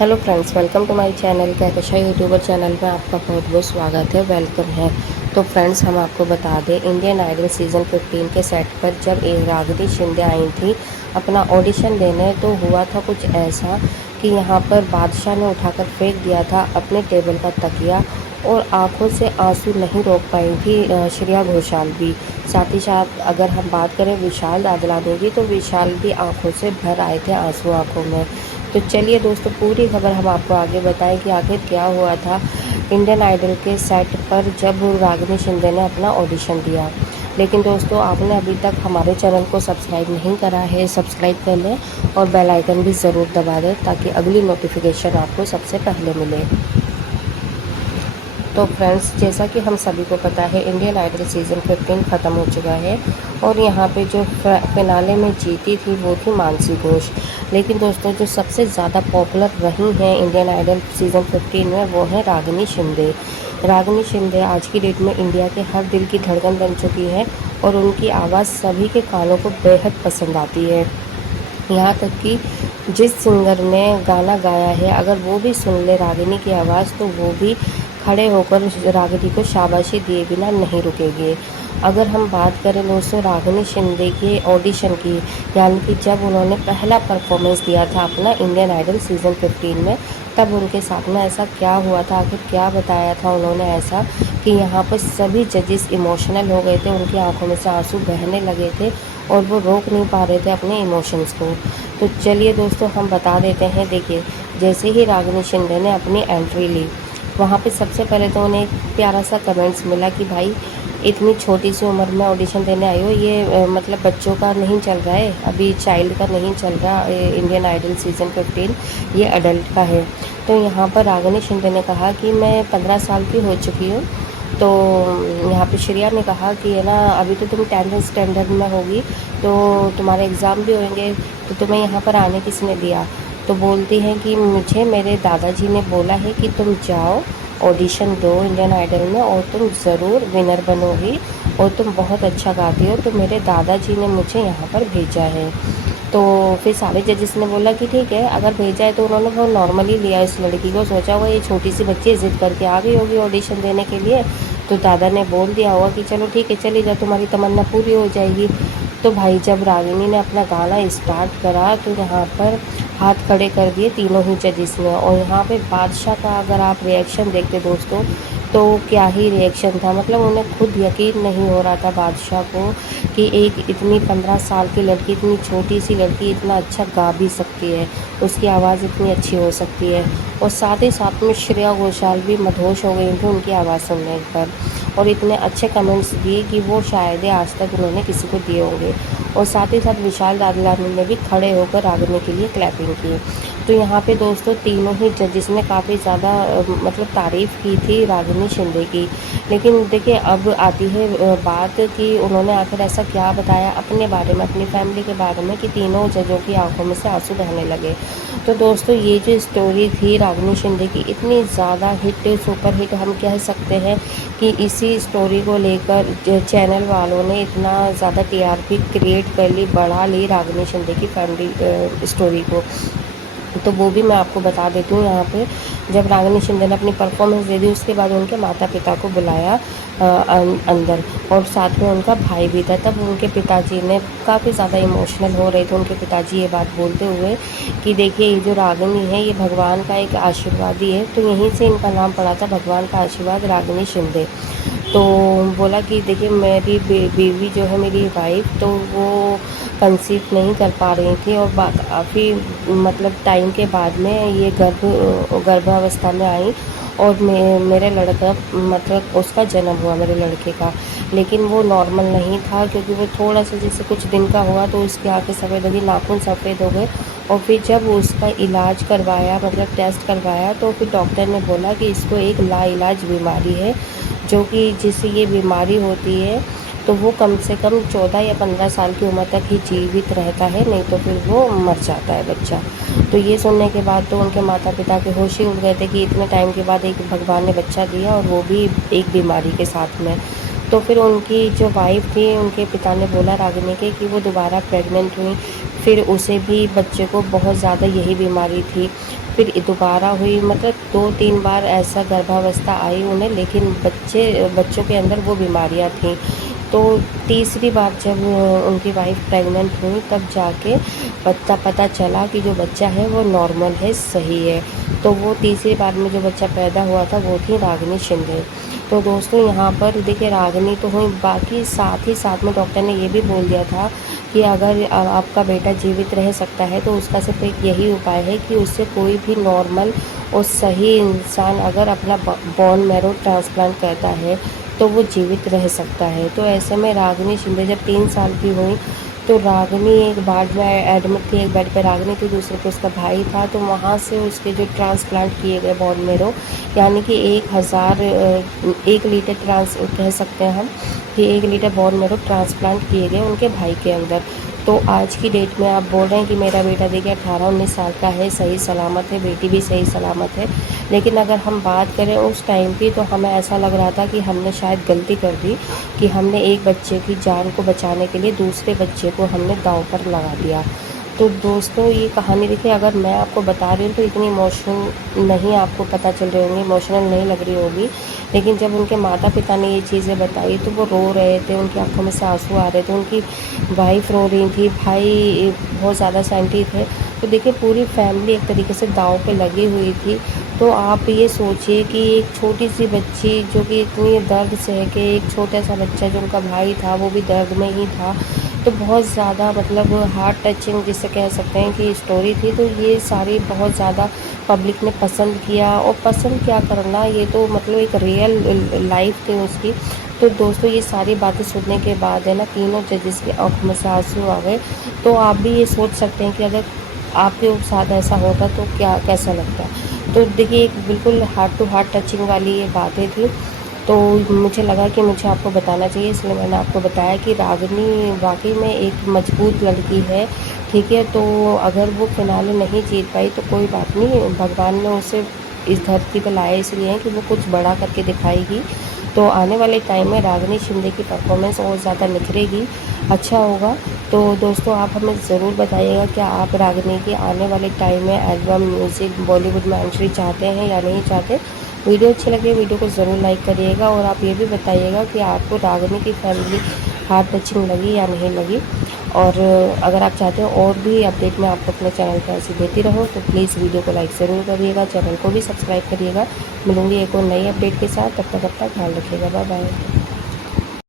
Hello friends, welcome to my channel Kahkasha YouTuber channel में आपका बहुत बहुत स्वागत है, वेलकम है। तो फ्रेंड्स, हम आपको बता दें, इंडियन आइडल सीज़न 15 के सेट पर जब रागिनी शिंदे आई थी अपना ऑडिशन देने, तो हुआ था कुछ ऐसा कि यहाँ पर बादशाह ने उठाकर फेंक दिया था अपने टेबल का तकिया और आंखों से आंसू नहीं रोक पाई थी श्रेया घोषाल भी। साथ ही साथ अगर हम बात करें विशाल दादलानी की, तो विशाल भी आंखों से भर आए थे आंसू आंखों में। तो चलिए दोस्तों, पूरी खबर हम आपको आगे बताएं कि आखिर क्या हुआ था इंडियन आइडल के सेट पर जब रागिनी शिंदे ने अपना ऑडिशन दिया। लेकिन दोस्तों, आपने अभी तक हमारे चैनल को सब्सक्राइब नहीं करा है, सब्सक्राइब कर लें और बेल आइकन भी ज़रूर दबा दें ताकि अगली नोटिफिकेशन आपको सबसे पहले मिले। तो फ्रेंड्स, जैसा कि हम सभी को पता है, इंडियन आइडल सीज़न 15 ख़त्म हो चुका है और यहाँ पे जो फिनाले में जीती थी वो थी मानसी घोष। लेकिन दोस्तों, जो सबसे ज़्यादा पॉपुलर रही हैं इंडियन आइडल सीज़न 15 में, वो है रागिनी शिंदे। रागिनी शिंदे आज की डेट में इंडिया के हर दिल की धड़कन बन चुकी है और उनकी आवाज़ सभी के कानों को बेहद पसंद आती है। यहाँ तक कि जिस सिंगर ने गाना गाया है, अगर वो भी सुन ले रागिनी की आवाज़, तो वो भी खड़े होकर रागिनी को शाबाशी दिए बिना नहीं रुकेंगे। अगर हम बात करें दोस्तों रागिनी शिंदे के ऑडिशन की, यानी कि जब उन्होंने पहला परफॉर्मेंस दिया था अपना इंडियन आइडल सीज़न 15 में, तब उनके साथ में ऐसा क्या हुआ था, आखिर क्या बताया था उन्होंने ऐसा कि यहाँ पर सभी जजेस इमोशनल हो गए थे, उनकी आंखों में से आंसू बहने लगे थे और वो रोक नहीं पा रहे थे अपने इमोशंस को। तो चलिए दोस्तों, हम बता देते हैं। देखिए, जैसे ही रागिनी शिंदे ने अपनी एंट्री ली, वहाँ पे सबसे पहले तो उन्हें एक प्यारा सा कमेंट्स मिला कि भाई, इतनी छोटी सी उम्र में ऑडिशन देने आई हो, ये मतलब बच्चों का नहीं चल रहा है, अभी चाइल्ड का नहीं चल रहा इंडियन आइडल सीज़न 15, ये अडल्ट का है। तो यहाँ पर रागिनी शिंदे ने कहा कि मैं 15 साल की हो चुकी हूँ। तो यहाँ पे श्रेया ने कहा कि है ना, अभी तो तुम 10th स्टैंडर्ड में होगी, तो तुम्हारे एग्ज़ाम भी होंगे, तो तुम्हें यहाँ पर आने किसने दिया। तो बोलती हैं कि मुझे मेरे दादाजी ने बोला है कि तुम जाओ, ऑडिशन दो इंडियन आइडल में और तुम ज़रूर विनर बनोगी और तुम बहुत अच्छा गाती हो, तो मेरे दादाजी ने मुझे यहाँ पर भेजा है। तो फिर सारे जजेस ने बोला कि ठीक है, अगर भेजा है तो उन्होंने बहुत नॉर्मली लिया इस लड़की को, सोचा हुआ ये छोटी सी बच्ची ज़िद करके आ गई होगी ऑडिशन देने के लिए, तो दादा ने बोल दिया होगा कि चलो ठीक है, चली जाओ, तुम्हारी तमन्ना पूरी हो जाएगी। तो भाई, जब रागिनी ने अपना गाना स्टार्ट करा, तो यहाँ पर हाथ खड़े कर दिए तीनों ही जजेस ने। और यहाँ पे बादशाह का अगर आप रिएक्शन देखते दोस्तों, तो क्या ही रिएक्शन था। मतलब उन्हें खुद यकीन नहीं हो रहा था बादशाह को कि एक इतनी 15 साल की लड़की, इतनी छोटी सी लड़की इतना अच्छा गा भी सकती है, उसकी आवाज़ इतनी अच्छी हो सकती है। और साथ ही साथ में श्रेया घोषाल भी मदहोश हो गई थी उनकी आवाज़ सुनने पर, और इतने अच्छे कमेंट्स दिए कि वो शायद आज तक उन्होंने किसी को दिए होंगे। और साथ ही साथ विशाल दादलानी ने भी खड़े होकर रागिनी के लिए क्लैपिंग की। तो यहाँ पे दोस्तों तीनों ही जजेस ने काफ़ी ज़्यादा मतलब तारीफ़ की थी रागिनी शिंदे की। लेकिन देखिए, अब आती है बात कि उन्होंने आखिर ऐसा क्या बताया अपने बारे में, अपनी फैमिली के बारे में, कि तीनों जजों की आंखों में से आंसू बहने लगे। तो दोस्तों, ये जो स्टोरी थी रागिनी शिंदे की, इतनी ज़्यादा हिट, सुपर हिट हम कह सकते हैं कि इसी स्टोरी को लेकर चैनल वालों ने इतना ज़्यादा टीआरपी क्रिएट कर ली, बढ़ा ली रागिनी शिंदे की फैमिली स्टोरी को। तो वो भी मैं आपको बता देती हूँ। यहाँ पे जब रागिनी शिंदे ने अपनी परफॉर्मेंस दे दी, उसके बाद उनके माता पिता को बुलाया अंदर, और साथ में उनका भाई भी था। तब उनके पिताजी ने काफ़ी ज़्यादा इमोशनल हो रहे थे, उनके पिताजी ये बात बोलते हुए कि देखिए, ये जो रागिनी है, ये भगवान का एक आशीर्वाद ही है। तो यहीं से इनका नाम पड़ा था, भगवान का आशीर्वाद रागिनी शिंदे। तो बोला कि देखिए, मेरी बीवी जो है, मेरी वाइफ, तो वो कंसीव नहीं कर पा रही थी और काफ़ी मतलब टाइम के बाद में ये गर्भावस्था में आई और मेरे लड़का, मतलब उसका जन्म हुआ मेरे लड़के का। लेकिन वो नॉर्मल नहीं था, क्योंकि वो थोड़ा सा जैसे कुछ दिन का हुआ तो उसकी आंखें सफ़ेद हो गई, नाखून सफ़ेद हो गए। और फिर जब उसका इलाज करवाया, मतलब टेस्ट करवाया, तो फिर डॉक्टर ने बोला कि इसको एक लाइलाज बीमारी है, जो कि जिससे ये बीमारी होती है तो वो कम से कम 14 या 15 साल की उम्र तक ही जीवित रहता है, नहीं तो फिर वो मर जाता है बच्चा। तो ये सुनने के बाद तो उनके माता पिता के होश ही उड़ गए थे कि इतने टाइम के बाद एक भगवान ने बच्चा दिया, और वो भी एक बीमारी के साथ में। तो फिर उनकी जो वाइफ थी, उनके पिता ने बोला रागिनी के कि वो दोबारा प्रेग्नेंट हुई। फिर उसे भी बच्चे को बहुत ज़्यादा यही बीमारी थी। फिर दोबारा हुई, मतलब 2-3 बार ऐसा गर्भावस्था आई उन्हें, लेकिन बच्चों के अंदर वो बीमारियां थीं। तो तीसरी बार जब उनकी वाइफ प्रेग्नेंट हुई, तब जाके पता चला कि जो बच्चा है वो नॉर्मल है, सही है। तो वो तीसरी बार में जो बच्चा पैदा हुआ था वो थी रागिनी शिंदे। तो दोस्तों यहाँ पर देखिए, रागिनी तो हुई, बाकी साथ ही साथ में डॉक्टर ने ये भी बोल दिया था कि अगर आपका बेटा जीवित रह सकता है तो उसका सिर्फ एक यही उपाय है कि उससे कोई भी नॉर्मल और सही इंसान अगर अपना बोन मैरो ट्रांसप्लांट करता है तो वो जीवित रह सकता है। तो ऐसे में रागिनी शिंदे जब 3 साल की हुई, तो रागिनी एक वार्ड में एडमिट थी। एक बेड पे रागिनी थी, दूसरे पे उसका भाई था। तो वहाँ से उसके जो ट्रांसप्लांट किए गए बोन मैरो, यानी कि 1 लीटर कह सकते हैं हम कि 1 लीटर बोन मैरो ट्रांसप्लांट किए गए उनके भाई के अंदर। तो आज की डेट में आप बोल रहे हैं कि मेरा बेटा देखिए 18-19 साल का है, सही सलामत है, बेटी भी सही सलामत है। लेकिन अगर हम बात करें उस टाइम की, तो हमें ऐसा लग रहा था कि हमने शायद गलती कर दी कि हमने एक बच्चे की जान को बचाने के लिए दूसरे बच्चे को हमने दांव पर लगा दिया। तो दोस्तों ये कहानी देखिए, अगर मैं आपको बता रही हूँ तो इतनी इमोशनल नहीं आपको पता चल रही होंगी, इमोशनल नहीं लग रही होगी। लेकिन जब उनके माता पिता ने ये चीज़ें बताई तो वो रो रहे थे, उनकी आंखों में से आंसू आ रहे थे, उनकी वाइफ रो रही थी, भाई बहुत ज़्यादा सैंटी थे। तो देखिए, पूरी फैमिली एक तरीके से दांव पे लगी हुई थी। तो आप ये सोचिए कि एक छोटी सी बच्ची जो कि इतनी दर्द सह के, एक छोटा सा बच्चा जो उनका भाई था वो भी दर्द में ही था। तो बहुत ज़्यादा मतलब हार्ट टचिंग जिसे कह सकते हैं कि स्टोरी थी। तो ये सारी बहुत ज़्यादा पब्लिक ने पसंद किया, और पसंद क्या करना, ये तो मतलब एक रियल लाइफ थी उसकी। तो दोस्तों ये सारी बातें सुनने के बाद है ना, तीनों जजेस की आंखों में से आंसू आ गए। तो आप भी ये सोच सकते हैं कि अगर आपके साथ ऐसा होता तो क्या कैसा लगता। तो देखिए, एक बिल्कुल हार्ट टू हार्ट टचिंग वाली ये बातें थी। तो मुझे लगा कि मुझे आपको बताना चाहिए, इसलिए मैंने आपको बताया कि रागिनी वाकई में एक मजबूत लड़की है। ठीक है, तो अगर वो फिनाले नहीं जीत पाई तो कोई बात नहीं, भगवान ने उसे इस धरती पर लाया इसलिए है कि वो कुछ बड़ा करके दिखाएगी। तो आने वाले टाइम में रागिनी शिंदे की परफॉर्मेंस और ज़्यादा निखरेगी, अच्छा होगा। तो दोस्तों आप हमें ज़रूर बताइएगा कि आप रागिनी की आने वाले टाइम में एल्बम, म्यूज़िक, बॉलीवुड में एंट्री चाहते हैं या नहीं चाहते। वीडियो अच्छी लगे वीडियो को ज़रूर लाइक करिएगा, और आप ये भी बताइएगा कि आपको रागिनी की फैमिली हार्ट टचिंग लगी या नहीं लगी। और अगर आप चाहते हो और भी अपडेट मैं आपको अपने चैनल पर ऐसी देती रहूँ तो प्लीज़ वीडियो को लाइक ज़रूर करिएगा, चैनल को भी सब्सक्राइब करिएगा। मिलूँगी एक और नई अपडेट के साथ, तब तक ख्याल रखिएगा, बाय बाय।